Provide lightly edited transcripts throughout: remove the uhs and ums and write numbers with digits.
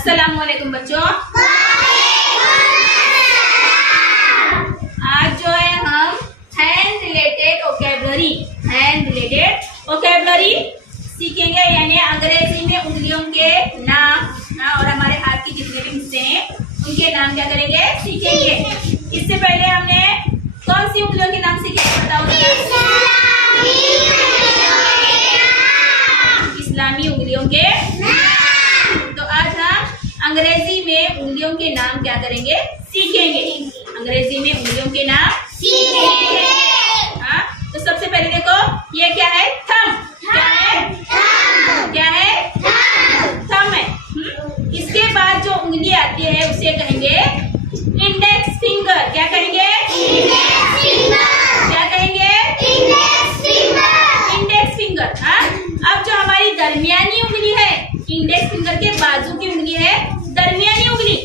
अस्सलामुअलैकुम बच्चों। आज जो है हम हैंड रिलेटेड वोकैबुलरी सीखेंगे, यानी अंग्रेजी में उंगलियों के नाम और हमारे हाथ की जितने भी हिस्से हैं उनके नाम क्या करेंगे, सीखेंगे। इससे पहले हमने कौन सी उंगलियों के नाम सीखे बताओ? इस्लामी उंगलियों के। तो आज हम अंग्रेजी में उंगलियों के नाम क्या करेंगे, सीखेंगे। अंग्रेजी में उंगलियों के नाम सीखेंगे। हाँ, तो सबसे पहले देखो ये क्या है, थंब। क्या है? क्या है? थंब है। इसके बाद जो उंगली आती है उसे कहेंगे इंडेक्स फिंगर। क्या कहेंगे? Index finger. क्या कहेंगे? Index finger. हाँ, अब जो हमारी दरमियानी उंगली है, इंडेक्स फिंगर के बाजू की उंगली है दरमियानी उंगली,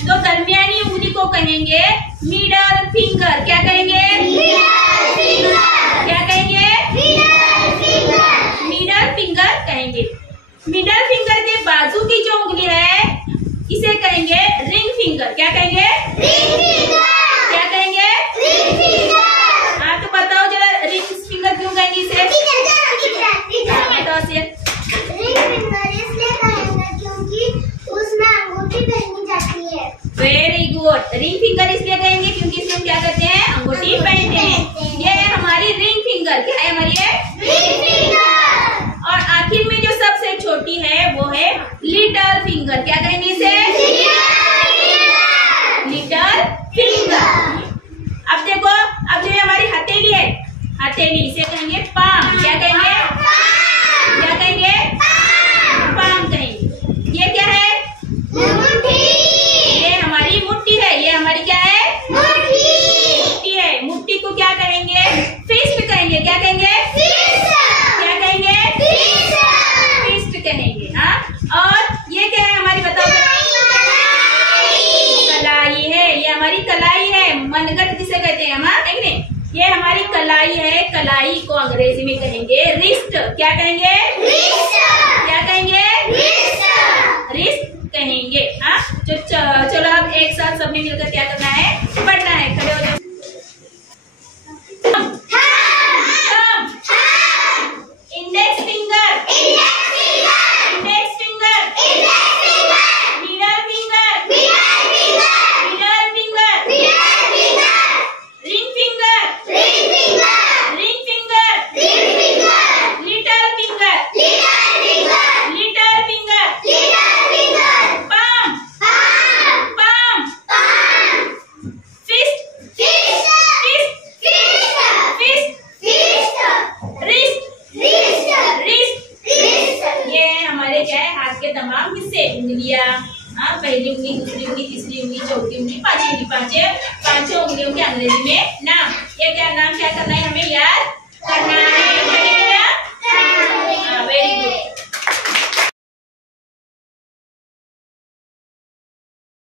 तो दरमियानी उंगली को कहेंगे मिडल फिंगर। क्या कहेंगे? क्या कहेंगे? मिडल फिंगर कहेंगे। मिडल फिंगर के बाजू की जो उंगली है इसे कहेंगे रिंग फिंगर। क्या कहेंगे? क्या कहेंगे? हाँ, तो बताओ जरा रिंग फिंगर क्यों कहेंगे इसे? बताओ से। Very good. रिंग फिंगर इसलिए कहेंगे क्योंकि इसमें क्या करते हैं, अंगूठी पहनते हैं। ये है हमारी रिंग फिंगर। क्या है हमारी? Ring finger. और आखिर में जो सबसे छोटी है वो है लिटल फिंगर। क्या कहेंगे इसे? Little finger. अब देखो, अब जो हमारी हथेली है, हथेली इसे कहेंगे पाम। क्या कहेंगे? क्या कहेंगे? पाम कहेंगे। ये क्या है? ये हमारी मुट्ठी है। ये हमारी क्या है? मुट्ठी है। मुट्ठी को क्या कहेंगे? फिस्ट कहेंगे। क्या कहेंगे? क्या कहेंगे? फिस्ट कहेंगे। हाँ, और ये क्या है हमारी, बताओ? कलाई है। ये हमारी कलाई है, मनगट जिसे कहते हैं हम, है कि नहीं? ये हमारी कलाई है। कलाई को अंग्रेजी में कहेंगे रिस्ट। क्या कहेंगे? क्या कहेंगे? रिस्ट कहेंगे। हाँ, चलो अब एक साथ सबने मिलकर क्या करना है, पढ़ना है। खड़े हो जाओ। Index finger, index finger, middle finger, middle finger, ring finger, ring finger, little finger, little finger, palm, palm, fist, wrist. ये हमारे क्या है, हाथ के तमाम हिस्से, उंगलियां। हाँ, पहली उंगली, दूसरी उंगली, तीसरी उंगली, चौथी उंगली, पांचवी उंगली, पांचों उंगलियों के अंग्रेजी में